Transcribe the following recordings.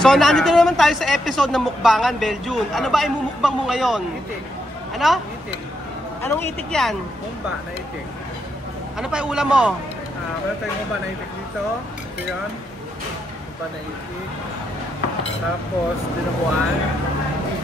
So, nandito na naman tayo sa episode ng Mukbangan, Belgium. Ano ba imumukbang mo ngayon? Itik. Ano? Itik. Anong itik yan? Humba na itik. Ano pa yung ulam mo? Meron tayong humba na itik dito. Ito yun. Humba na itik. Tapos, dinuguan.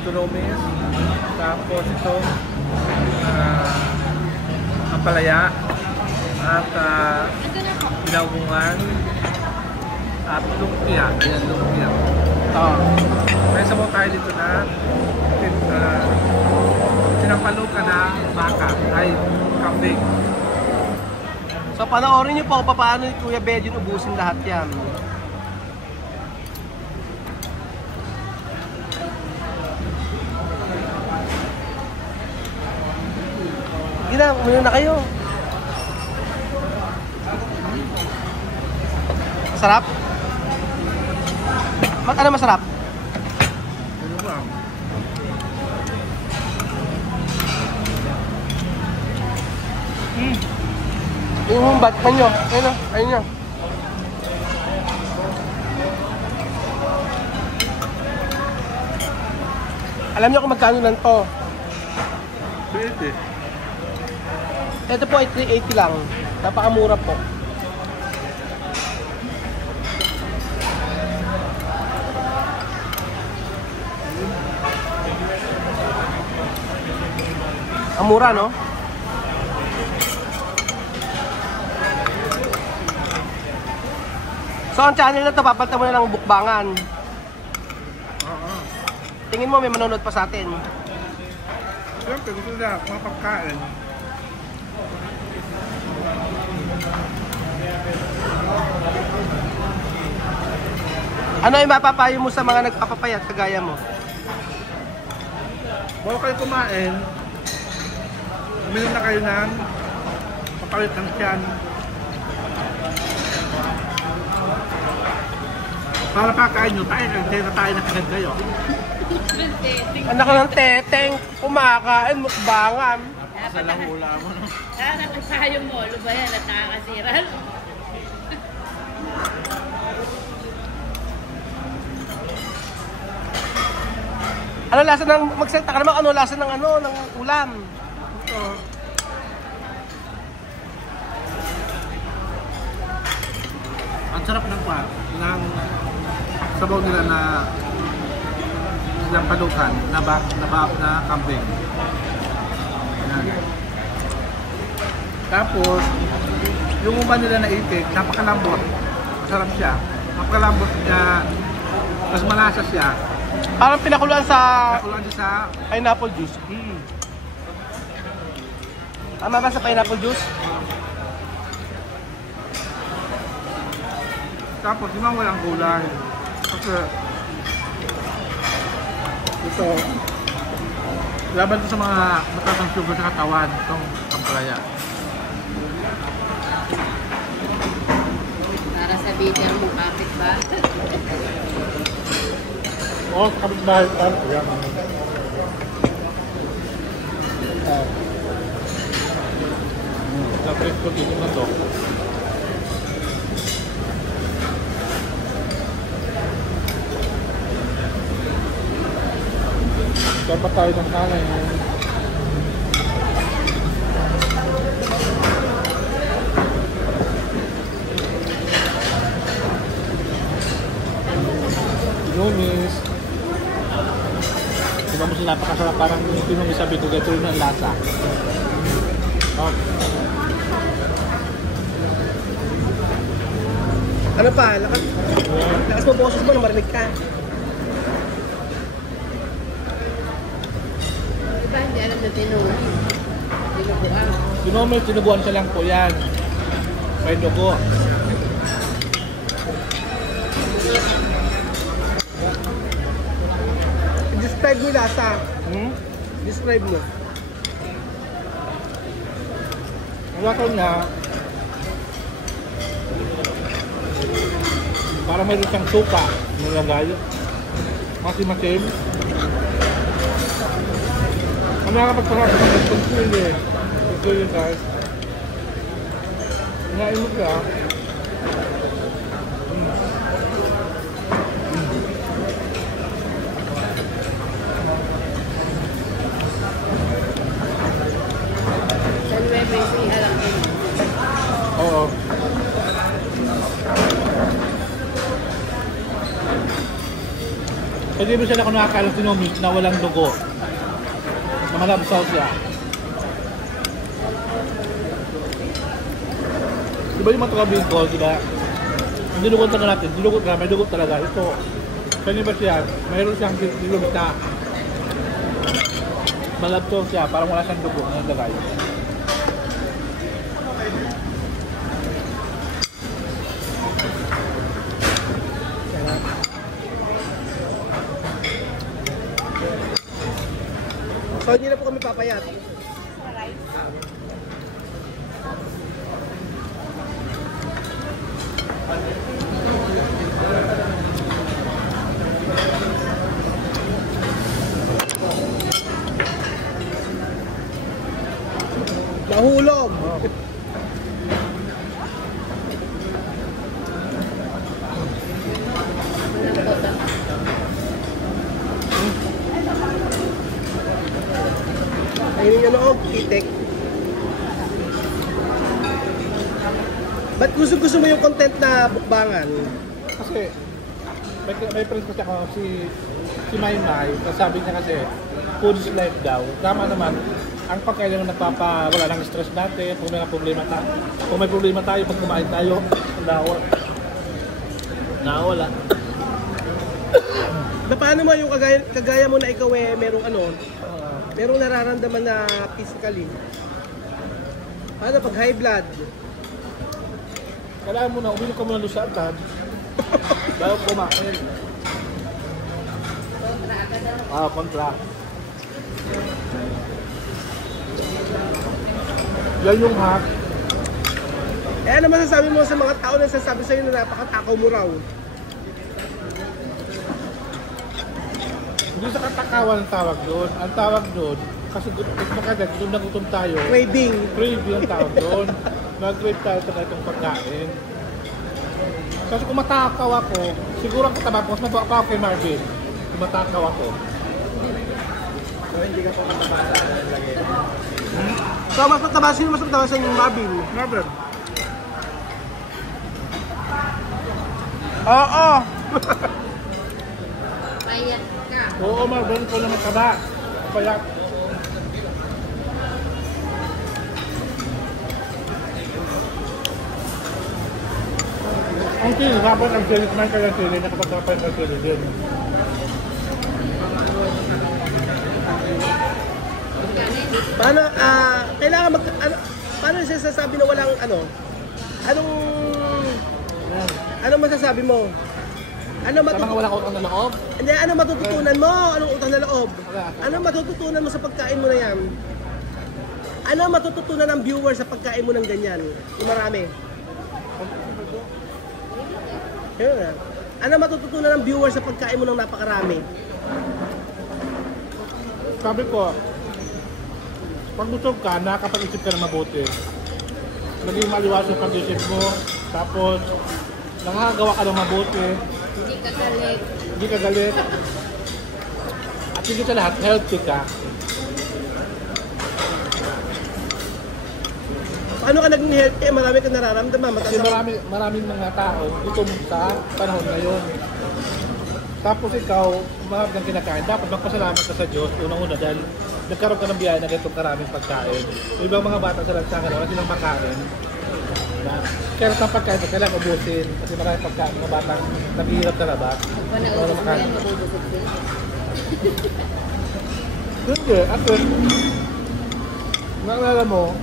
Tulomis. Tapos ito. Ampalaya. At binaugungan. At lumpia. Ayan, lumpia. May sabaw tayo dito na sinapaluka na baka ay kambing. So, panoorin nyo po paano ni Kuya Belgium ubusin lahat yan. Sige na, uminom na kayo. Masarap? Ano masarap? Ano ba? Yung humbat pa nyo. Ayun o, ayun nyo. Alam nyo kung magkano lang to? 20. Ito po ay 380 lang. Napakamura po. Ang mura, no? So, ang channel na to, papalitan mo na ng Mukbangan. Tingin mo, may manonood pa sa atin. Siyempre, gusto na mapagkain. Ano yung mapapayo mo sa mga nagpapapayat kagaya mo? Bago kayo kumain, uminom na kayo ng papalit ng tiyan. Para pakain nyo, tayo na tayo nakagad kayo. Anak ng teteng, kumakain, mukbangan. Sa lang hula mo, no? Nakakasayo mo, ano ba yan? At nakakasiran? Ano lasa ng, magsalita ka naman, ano lasa ng ano, ng ulam? Ito. Ang sarap ng sabaw nila na silang palukan na kambing. Yan. Tapos, yung uban nila na itik, napakalambot. Masarap siya. Napakalambot niya. Mas malasa siya. Parang pinakuluan sa Nakulan siya sa pineapple juice. Tama ba sa pineapple juice? tapos di ba walang gulay. Kasi ito laban to sa mga mataas ang sugar sa katawan itong ampalaya. Para sa bitter mo, kapit ba? Oo, kapit bahay tayo. Yan. Kapit ko dito na to. Dapat tayo ng kanay. Lumis. Diba mo sila napakasarap, parang pinumis sabi ko gano'n ng lasa. Oh. Ano pa? Lakas mo boses mo, marinig ka. Diba hindi alam na tinubuan? Tinubuan siya lang po yan. May dugo. Describe mo lasa. Describe mo. Ang lasa niya, parang mayroon siyang suka. Nilagay. Masim-masim. Ang nakapagpasarap sa mga kumpili. Kumpili guys. Hinain mo siya. Kasi ibig siya ako nakakalang tinomis na walang dugo. Na malabsaw siya. Diba yung mga taga-Bicol, diba? Hindi dugot talaga natin, dilugot na, may dugot talaga. Ito, kanya ba siya? Mayroon siyang dilugot na malabsaw siya, parang wala siyang dugo na nalagay. So hindi na po kami papayat. Mahulog. Ayun yung loob, titik. Ba't gusto mo yung content na bukbangan? Kasi may friends kasi ako si Maymay, sabi niya kasi food is life daw. Tama naman, ang pagkain lang nagpapawala ng stress natin. Kung may problema tayo, pag kumain tayo, nawala. Paano mo yung kagaya mo na ikaw merong nararamdaman na physically? Paano pag high blood? Kailangan mo na, uminom ka muna ng lusatan bago kumain. Kontra. Yan yung hack. Ano masasabi mo sa mga tao na sasabi sa'yo na napakatakaw mo raw? Hindi sa katakawan ang tawag doon. Ang tawag doon, kasi makagat, gutom na gutom tayo. Craving. Craving ang tawag doon. Mag-crave tayo sa ganitong pagkain. Kasi kung matakaw ako, siguro ang kataba ko, mas matakaw ako kay Marvin. Kung matakaw ako. So hindi ka pa matabasa ng lagi. So mas matabasin yung Marvin. Marvin. Oo! Payat ka. Oo, Marvin, ko na mataba. Kaya, ang sili, dapat ang sili, kumain ka ng sili, nakapagkapay ng sili din. Paano, kailangan paano sasabi na walang anong masasabi mo? Tama nga wala ka utang na loob? Hindi, ano matututunan mo? Anong utang na loob? Ano matututunan mo sa pagkain mo na yan? Ano matututunan ng viewer sa pagkain mo ng ganyan? Yung marami. Yun nga. Ano matututunan ng viewer sa pagkain mo ng napakarami? Sabi ko, pag busog ka, nakakapag-isip ka na mabuti. Naging maliwas yung pag-isip mo, tapos nakakagawa ka ng mabuti, Hindi ka galit. hindi ka galit, at hindi sa lahat, healthy ka. Paano ka naging healthy? Marami ka nararamdaman. Kasi maraming mga tao gutom sa panahon ngayon. Tapos ikaw, mahal ng kinakain, dapat magpasalamat ka sa Diyos, unang-una dahil nagkaroon ka ng biyaya na ganitong karaming pagkain. Yung ibang mga bata sa lansangan, wala silang makain. Kaya ng pagkain, kailangan ubusin. Kasi maraming pagkain, mga batang naghihirap sa labas. Pag pa naubos mo yan, mabubusog din. Hindi, at naalala mo,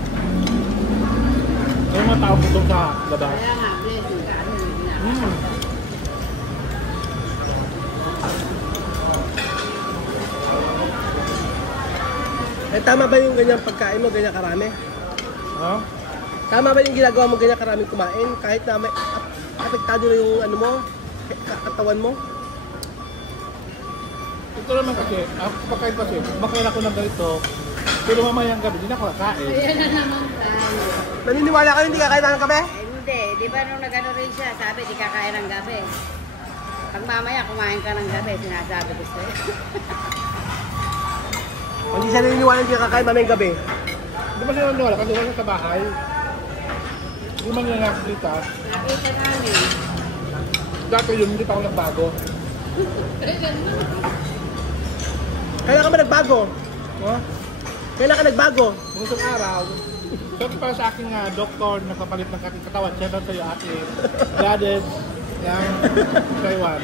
may mga tao gutom sa labas. Kaya nga, blessing ka. Ano yung ginagawa? Tama ba yung ganyang pagkain mo, ganyan karami? Ha? Tama ba yung ginagawa mo ganyan karaming kumain? Kahit na may apektado na yung katawan mo? Ito naman kasi, ang pagkain kasi, kumakain ako ng ganito, pero mamayang gabi, hindi na ako kakain. Ayan na naman tayo. Naniniwala kayo hindi kakain ng kape? Hindi, di ba nung nag-ano rin siya, sabi di kakain ng gabi. Pag mamaya kumain ka ng gabi, sinasabi ko sa'yo. Hindi siya naniniwala hindi kakain mamayang gabi. Hindi ba siya naniniwala? Kasi wala siya sa bahay. Hindi man niya nakakita. Nakita namin. Dati yun, hindi pa ako nagbago. Kailan ka ba nagbago? No? Kailan ka nagbago? Nung isang araw, sabi para sa aking doktor na papalit ng ating katawan, siya daw sa'yo ate, Gladys, yan, Taiwan.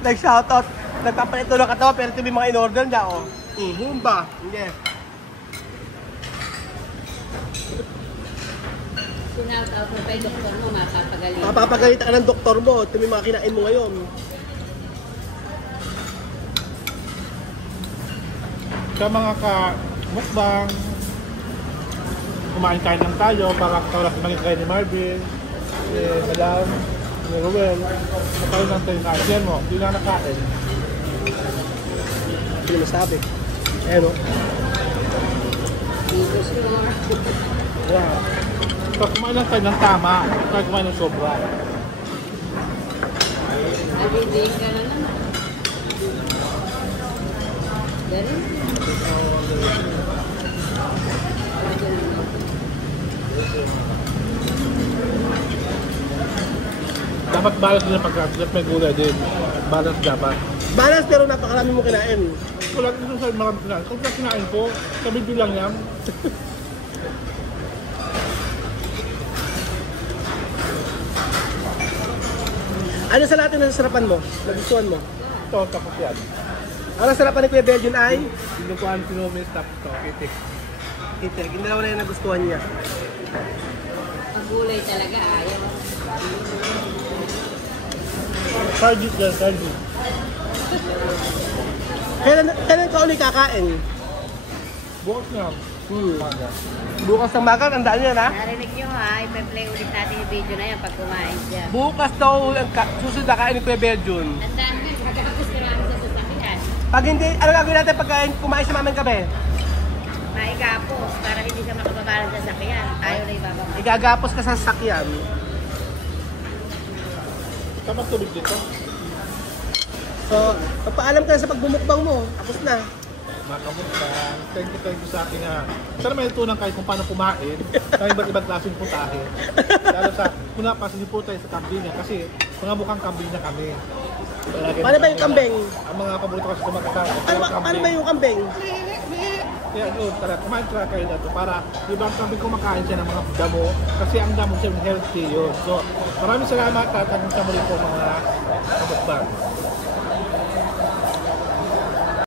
Nag-shoutout. Nagpapalit doon ng katawa pero ito may mga in-order niya, oh. Humba. Hindi. Sinout out mo kay doktor mo, mapapagaling. Mapapagalitan ka ng doktor mo. Ito may mga kinain mo ngayon. Sa mga ka-mukbang, kumain kain lang tayo para katawala si maging kain ni Marvin, si Madam, ni Ruel. Nakain lang tayo na yan mo, hindi na nakain. Hindi masabi. Ayan, oh. Bigos more. Yeah. So kumain lang tayo ng tama, kaya kumain ng sobra. Nabibig ka na naman. Ganun. Dapat balance din ang pagkakas, may gulay din. Balance dapat. Balance pero napakarami mo kinain. Wala ko sa marami kinain. Kung kinain ko, sabi lang yan. Ano sa lahat yung nasasarapan mo? Nagustuhan mo? Ito, tapos yan. Ang nasarapan ni Kuya Belgian ay? Sinukuhan sinumis, tapos ito, kitik. Itek. Yung dalawa na yung nagustuhan niya. Ang gulay talaga ayaw. Sardis yan, sardis. Kailan ka ulit kakain? Bukas na. Bukas ng maga, tandaan niyo na. Narinig nyo ha, ipe-play ulit natin yung video na yan pag kumain siya. Bukas daw ang susunod na kain ni Kuya Belgian. Tandaan mo, magkakapos ka namin sa sasakyan. Pag hindi, ano gagawin natin pag kumain sa mamang gabi? Maigapos para hindi ka makababa ng sasakyan. Tayo na ibababa. Igagapos ka sa sasakyan. Tama tubig dito. So, pagpaalam ka na sa pagbumukbang mo. Tapos na. Mga kamusta, thank you sa akin nga. Sana may tunan kayo kung paano kumain ng iba't ibang klaseng putahe. Lalo sa, una pa, sinipuro tayo sa kambing kasi mga mukhang kambing na kami. Paano ba yung kambing? Ang mga paborito kasi kumakasama. Paano ba yung kambing? Kaya yun, tara, kumain tara kayo na to para iba ang kambing kumakain siya ng mga damo kasi ang damo siya healthy yun. So, maraming salamat at hanggang sa muli po mga kabukbang.